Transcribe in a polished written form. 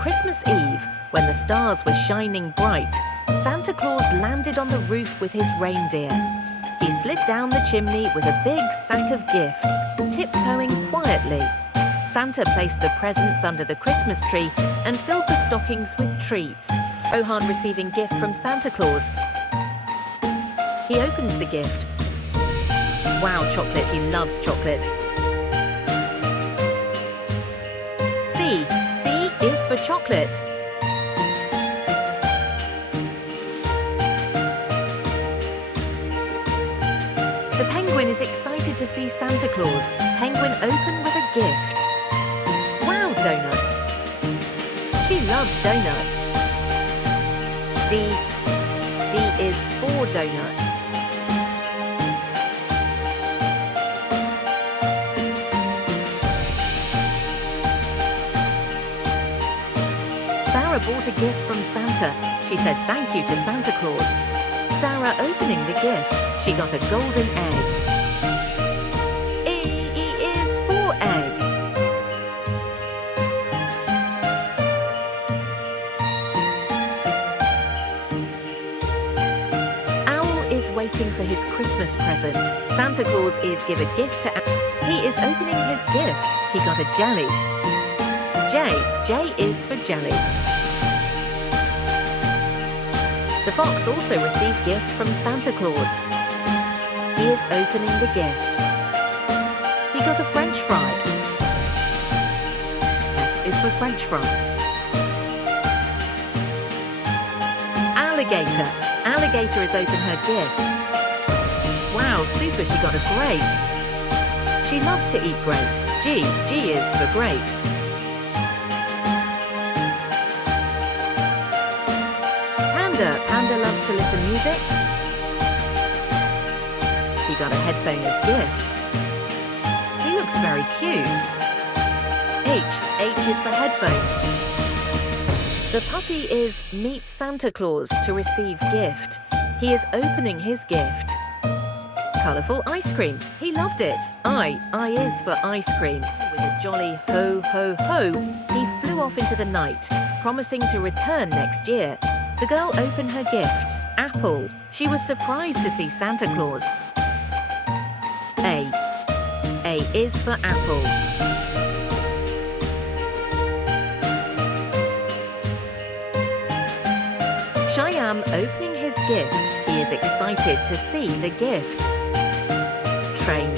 Christmas Eve, when the stars were shining bright, Santa Claus landed on the roof with his reindeer. He slid down the chimney with a big sack of gifts, tiptoeing quietly. Santa placed the presents under the Christmas tree and filled the stockings with treats. Rohan receiving gift from Santa Claus. He opens the gift. Wow, chocolate, he loves chocolate. C is for chocolate. The penguin is excited to see Santa Claus. Penguin open with a gift. Wow, donut. She loves donut. D is for donut. Sarah bought a gift from Santa. She said thank you to Santa Claus. Sarah opening the gift, she got a golden egg. E is for egg. Owl is waiting for his Christmas present. Santa Claus is give a gift to Owl. He is opening his gift. He got a jelly. J is for jelly. The fox also received gift from Santa Claus. He is opening the gift. He got a French fry. F is for French fry. Alligator. Alligator has opened her gift. Wow, super, she got a grape. She loves to eat grapes. G is for grapes. Panda loves to listen music. He got a headphone as gift. He looks very cute. H is for headphone. The puppy is meet Santa Claus to receive gift. He is opening his gift. Colourful ice cream. He loved it. I is for ice cream. With a jolly ho ho ho, he flew off into the night, promising to return next year. The girl opened her gift, apple. She was surprised to see Santa Claus. A is for apple. Shyam opening his gift. He is excited to see the gift. Train.